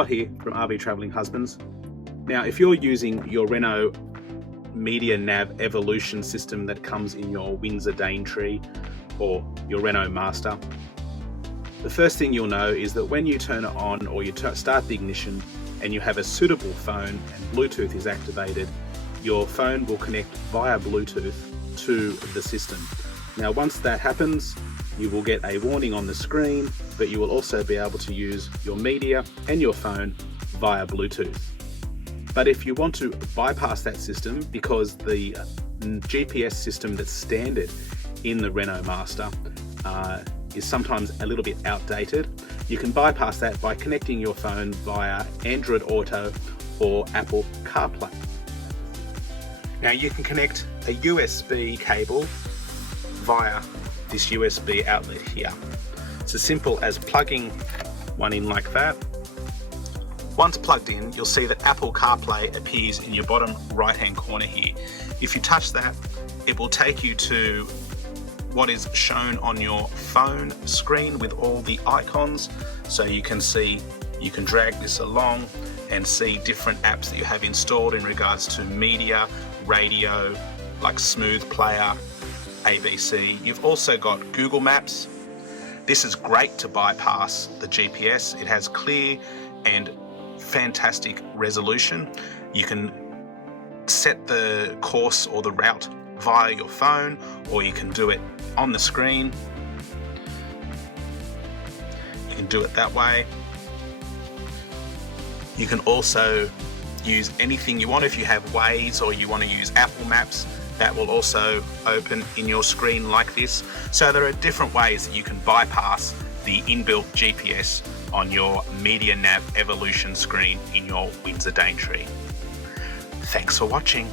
Scott here from RV Travelling Husbands. Now, if you're using your Renault MediaNav Evolution system that comes in your Windsor Daintree or your Renault Master, the first thing you'll know is that when you turn it on or you start the ignition and you have a suitable phone and Bluetooth is activated, your phone will connect via Bluetooth to the system. Now, once that happens, you will get a warning on the screen, but you will also be able to use your media and your phone via Bluetooth. But if you want to bypass that system, because the GPS system that's standard in the Renault Master is sometimes a little bit outdated, you can bypass that by connecting your phone via AndroidAUTO or Apple CarPlay. Now, you can connect a USB cable via this USB outlet here. It's as simple as plugging one in like that. Once plugged in, you'll see that Apple CarPlay appears in your bottom right hand corner here. If you touch that, it will take you to what is shown on your phone screen with all the icons. So you can see, you can drag this along and see different apps that you have installed in regards to media, radio, like Smooth Player, ABC. You've also got Google Maps. This is great to bypass the GPS. It has clear and fantastic resolution. You can set the course or the route via your phone, or you can do it on the screen. You can do it that way. You can also use anything you want. If you have Waze or you want to use Apple Maps, that will also open in your screen like this. So there are different ways that you can bypass the inbuilt GPS on your MediaNav Evolution screen in your Windsor Daintree. Thanks for watching.